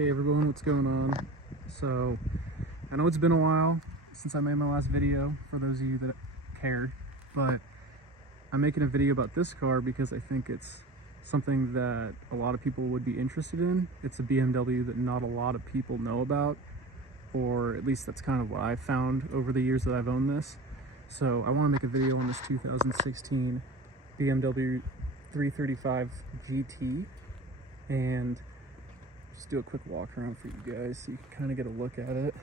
Hey everyone, what's going on? So, I know it's been a while since I made my last video, for those of you that cared, but I'm making a video about this car because I think it's something that a lot of people would be interested in. It's a BMW that not a lot of people know about, or at least that's kind of what I've found over the years that I've owned this. So I want to make a video on this 2016 BMW 335 GT and just do a quick walk around for you guys so you can kind of get a look at it.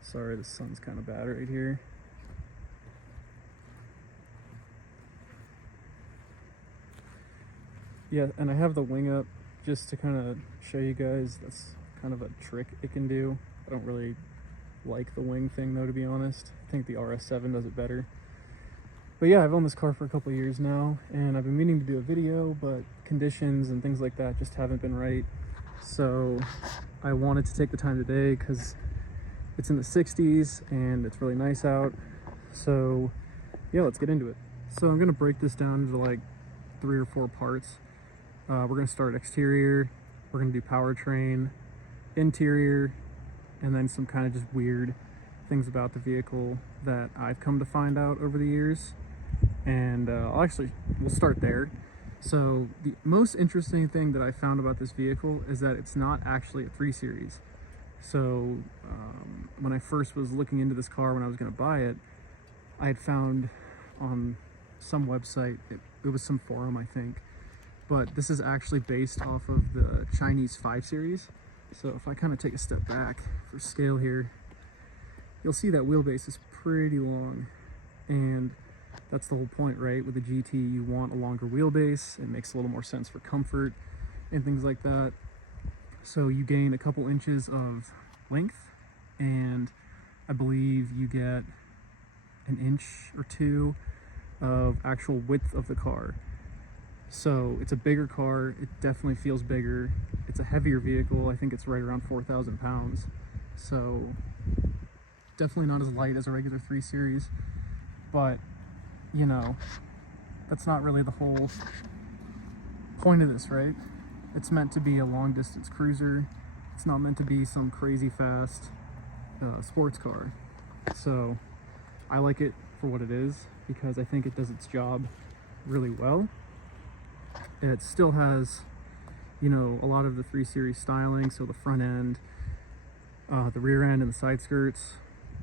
Sorry, the sun's kind of bad right here. Yeah, and I have the wing up just to kind of show you guys that's kind of a trick it can do. I don't really like the wing thing though, to be honest. I think the RS7 does it better. But yeah, I've owned this car for a couple of years now, and I've been meaning to do a video, but conditions and things like that just haven't been right. So I wanted to take the time today because it's in the 60s and it's really nice out. So yeah, let's get into it. So I'm gonna break this down into like 3 or 4 parts. We're gonna start exterior, we're gonna do powertrain, interior, and then some kind of just weird things about the vehicle that I've come to find out over the years. And we'll start there. So the most interesting thing that I found about this vehicle is that it's not actually a 3 Series. So when I first was looking into this car when I was going to buy it, I had found on some website, it was some forum I think, but this is actually based off of the Chinese 5 Series. So if I kind of take a step back for scale here, you'll see that wheelbase is pretty long, and that's the whole point, right? With the GT, you want a longer wheelbase. It makes a little more sense for comfort and things like that. So you gain a couple inches of length, and I believe you get an inch or 2 of actual width of the car. So it's a bigger car. It definitely feels bigger. It's a heavier vehicle. I think it's right around 4,000 pounds. So definitely not as light as a regular 3 Series, but you know, that's not really the whole point of this, right? It's meant to be a long distance cruiser. It's not meant to be some crazy fast sports car. So I like it for what it is because I think it does its job really well. It still has, you know, a lot of the 3 Series styling, so the front end, the rear end, and the side skirts,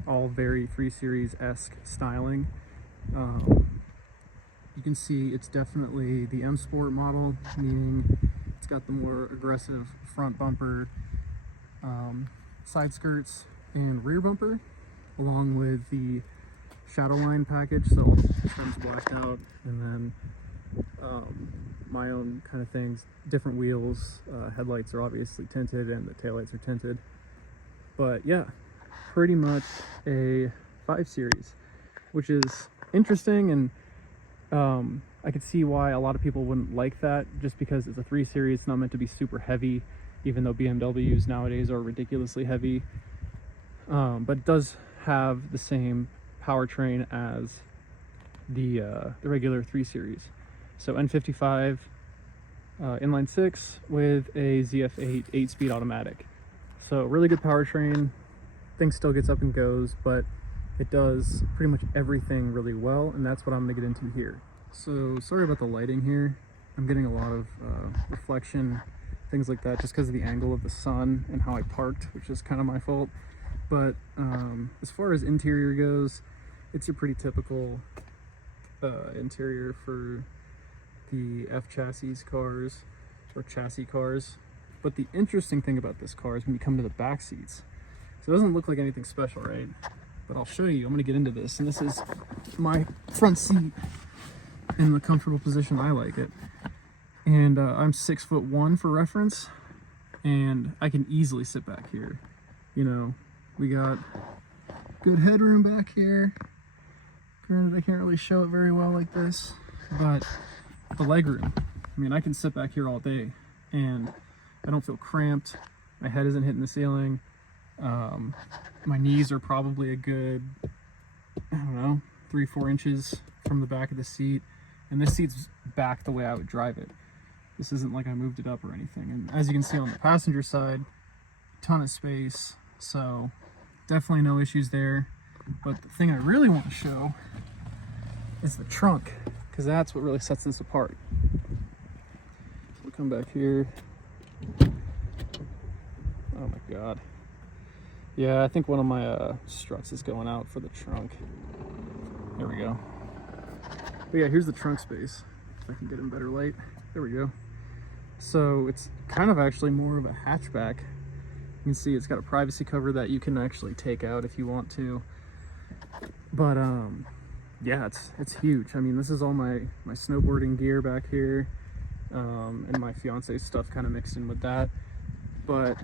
all very 3 Series-esque styling. You can see it's definitely the M Sport model, meaning it's got the more aggressive front bumper, side skirts, and rear bumper, along with the Shadowline package, so it comes blacked out, and then my own kind of things, different wheels, headlights are obviously tinted, and the taillights are tinted. But yeah, pretty much a 5 Series, which is interesting, and I could see why a lot of people wouldn't like that, just because it's a 3 Series. It's not meant to be super heavy, even though BMWs nowadays are ridiculously heavy. But it does have the same powertrain as the regular 3 Series. So N55 inline 6 with a ZF8 8-speed automatic. So really good powertrain. Thing still gets up and goes, but it does pretty much everything really well, and that's what I'm gonna get into here. So sorry about the lighting here. I'm getting a lot of reflection, things like that, just because of the angle of the sun and how I parked, which is kind of my fault. But as far as interior goes, it's your pretty typical interior for the F chassis cars or chassis cars. But the interesting thing about this car is when you come to the back seats. So it doesn't look like anything special, right? But I'll show you. I'm going to get into this, and this is my front seat in the comfortable position I like it. And I'm 6'1" for reference, and I can easily sit back here. You know, we got good headroom back here. Granted, I can't really show it very well like this, but the legroom, I mean, I can sit back here all day, and I don't feel cramped. My head isn't hitting the ceiling. My knees are probably a good, I don't know, 3-4 inches from the back of the seat, and this seat's back the way I would drive it. This isn't like I moved it up or anything. And as you can see on the passenger side, ton of space, so definitely no issues there. But the thing I really want to show is the trunk, because that's what really sets this apart. We'll come back here. Oh my god. Yeah, I think one of my struts is going out for the trunk. There we go. But yeah, here's the trunk space. If I can get in better light. There we go. So it's kind of actually more of a hatchback. You can see it's got a privacy cover that you can actually take out if you want to. But yeah, it's huge. I mean, this is all my snowboarding gear back here, and my fiance's stuff kind of mixed in with that. But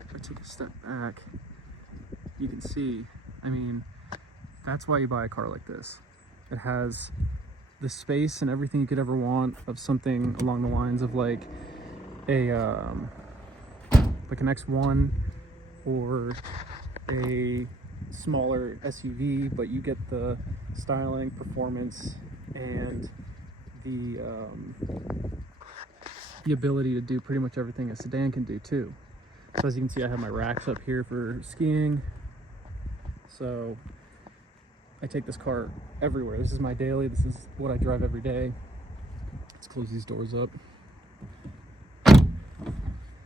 if I take a step back, you can see, I mean, that's why you buy a car like this. It has the space and everything you could ever want of something along the lines of like an X1 or a smaller SUV, but you get the styling, performance, and the ability to do pretty much everything a sedan can do too. So as you can see, I have my racks up here for skiing. So I take this car everywhere. This is my daily. This is what I drive every day. Let's close these doors up.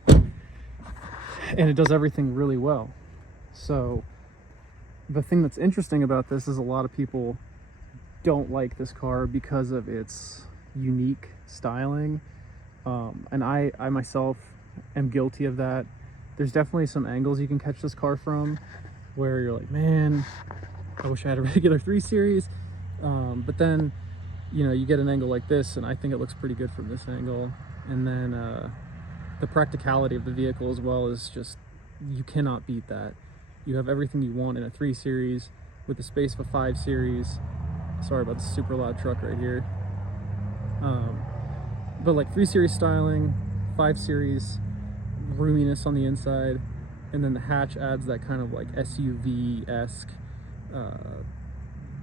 And it does everything really well. So the thing that's interesting about this is a lot of people don't like this car because of its unique styling. And I myself am guilty of that. There's definitely some angles you can catch this car from where you're like, man, I wish I had a regular 3 Series. But then, you know, you get an angle like this, and I think it looks pretty good from this angle. And then the practicality of the vehicle as well is just, you cannot beat that. You have everything you want in a 3 Series with the space of a 5 Series. Sorry about the super loud truck right here. But like 3 Series styling, 5 Series roominess on the inside, and then the hatch adds that kind of like SUV-esque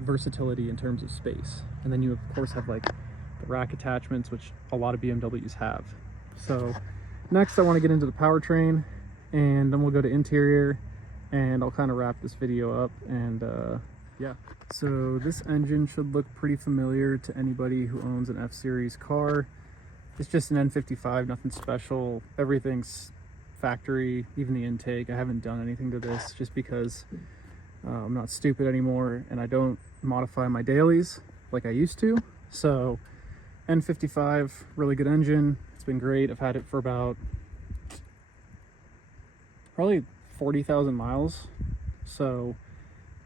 versatility in terms of space. And then you of course have like the rack attachments, which a lot of BMWs have. So next I want to get into the powertrain, and then we'll go to interior, and I'll kind of wrap this video up. And yeah, so this engine should look pretty familiar to anybody who owns an F-Series car. It's just an N55, nothing special. Everything's factory, even the intake. I haven't done anything to this just because I'm not stupid anymore, and I don't modify my dailies like I used to. So N55, really good engine. It's been great. I've had it for about probably 40,000 miles. So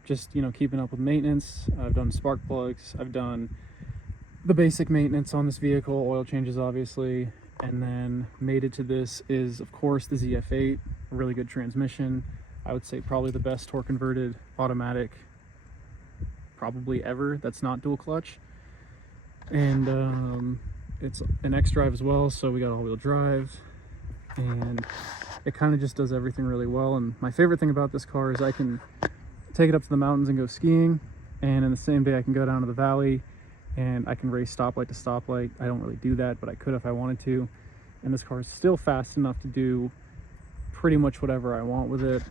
just, you know, keeping up with maintenance. I've done spark plugs. I've done the basic maintenance on this vehicle, oil changes obviously. And then mated to this is of course the ZF8, a really good transmission. I would say probably the best torque converted automatic probably ever that's not dual clutch. And it's an X-Drive as well, so we got all-wheel drive, and it kind of just does everything really well. And my favorite thing about this car is I can take it up to the mountains and go skiing, and in the same day I can go down to the valley and I can race stoplight to stoplight. I don't really do that, but I could if I wanted to. And this car is still fast enough to do pretty much whatever I want with it.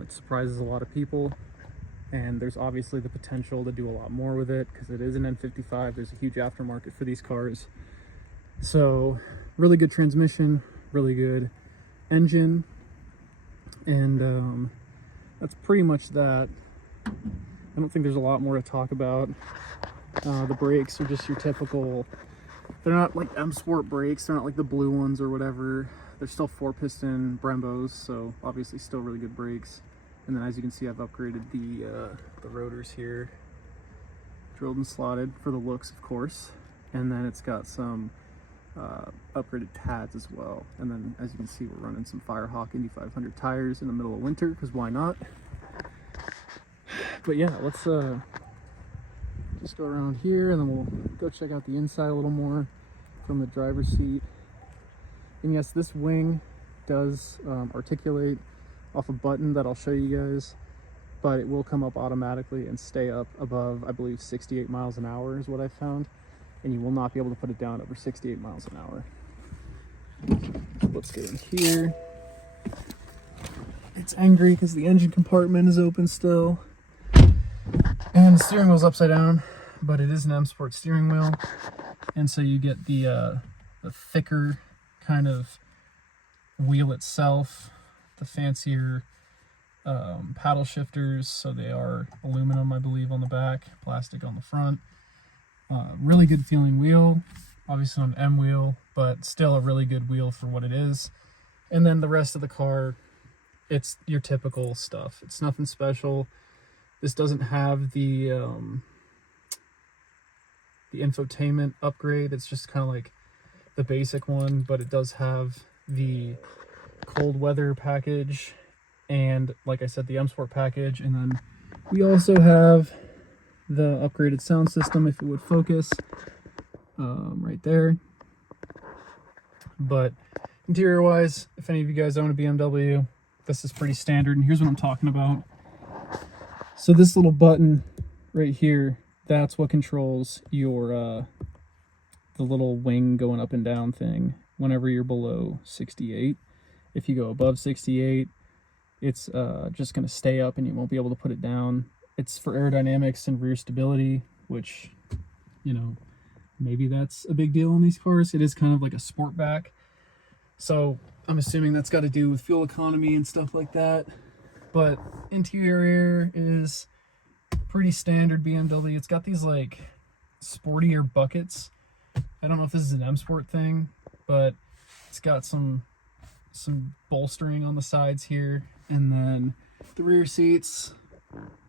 It surprises a lot of people, and there's obviously the potential to do a lot more with it because it is an N55. There's a huge aftermarket for these cars. So really good transmission, really good engine, and that's pretty much that. I don't think there's a lot more to talk about. The brakes are just your typical, they're not like M Sport brakes, they're not like the blue ones or whatever. They're still 4-piston Brembos, so obviously still really good brakes. And then as you can see, I've upgraded the rotors here, drilled and slotted for the looks, of course. And then it's got some upgraded pads as well. And then as you can see, we're running some Firehawk Indy 500 tires in the middle of winter, because why not? But yeah, let's just go around here, and then we'll go check out the inside a little more from the driver's seat. And yes, this wing does articulate off a button that I'll show you guys, but it will come up automatically and stay up above, I believe, 68 miles an hour is what I found. and you will not be able to put it down over 68 miles an hour. Let's get in here. It's angry because the engine compartment is open still. And the steering wheel's upside down, but it is an M Sport steering wheel. And so you get the thicker kind of wheel itself, the fancier paddle shifters. So they are aluminum, I believe, on the back, plastic on the front. Really good feeling wheel, obviously an M wheel, but still a really good wheel for what it is. And then the rest of the car, it's your typical stuff. It's nothing special. This doesn't have the infotainment upgrade. It's just kind of like the basic one, but it does have the cold weather package and, like I said, the M Sport package. And then we also have the upgraded sound system, if it would focus, right there. But interior wise, if any of you guys own a BMW, this is pretty standard. And here's what I'm talking about. So this little button right here, that's what controls your the little wing going up and down thing whenever you're below 68. If you go above 68, it's just going to stay up and you won't be able to put it down. It's for aerodynamics and rear stability, which, you know, maybe that's a big deal in these cars. It is kind of like a sportback. So I'm assuming that's got to do with fuel economy and stuff like that. But interior is pretty standard BMW. It's got these like sportier buckets. I don't know if this is an M Sport thing, but it's got some bolstering on the sides here. And then the rear seats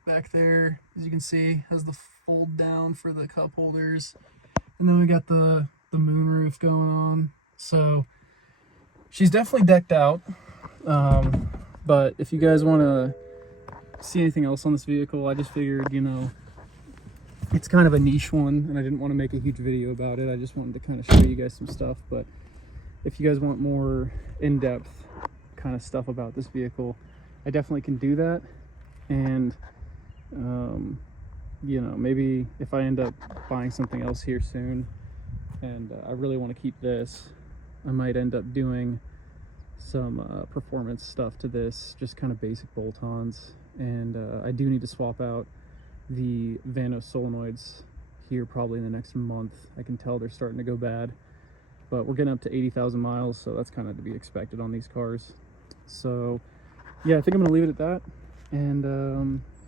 back there, as you can see, has the fold down for the cup holders. And then we got the moonroof going on. So she's definitely decked out. But if you guys want to see anything else on this vehicle, I just figured, you know, it's kind of a niche one and I didn't want to make a huge video about it. I just wanted to kind of show you guys some stuff. But if you guys want more in-depth kind of stuff about this vehicle, I definitely can do that. And you know, maybe if I end up buying something else here soon and I really want to keep this, I might end up doing some performance stuff to this, just kind of basic bolt-ons. And I do need to swap out the Vanos solenoids here probably in the next month. I can tell they're starting to go bad, but we're getting up to 80,000 miles, so that's kind of to be expected on these cars. So yeah, I think I'm gonna leave it at that. And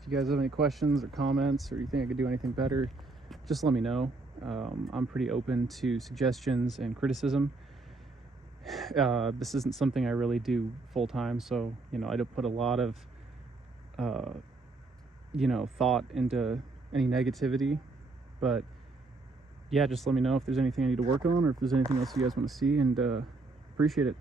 if you guys have any questions or comments, or you think I could do anything better, just let me know. I'm pretty open to suggestions and criticism. This isn't something I really do full-time, so, you know, I don't put a lot of you know, thought into any negativity. But yeah, just let me know if there's anything I need to work on, or if there's anything else you guys want to see, and appreciate it.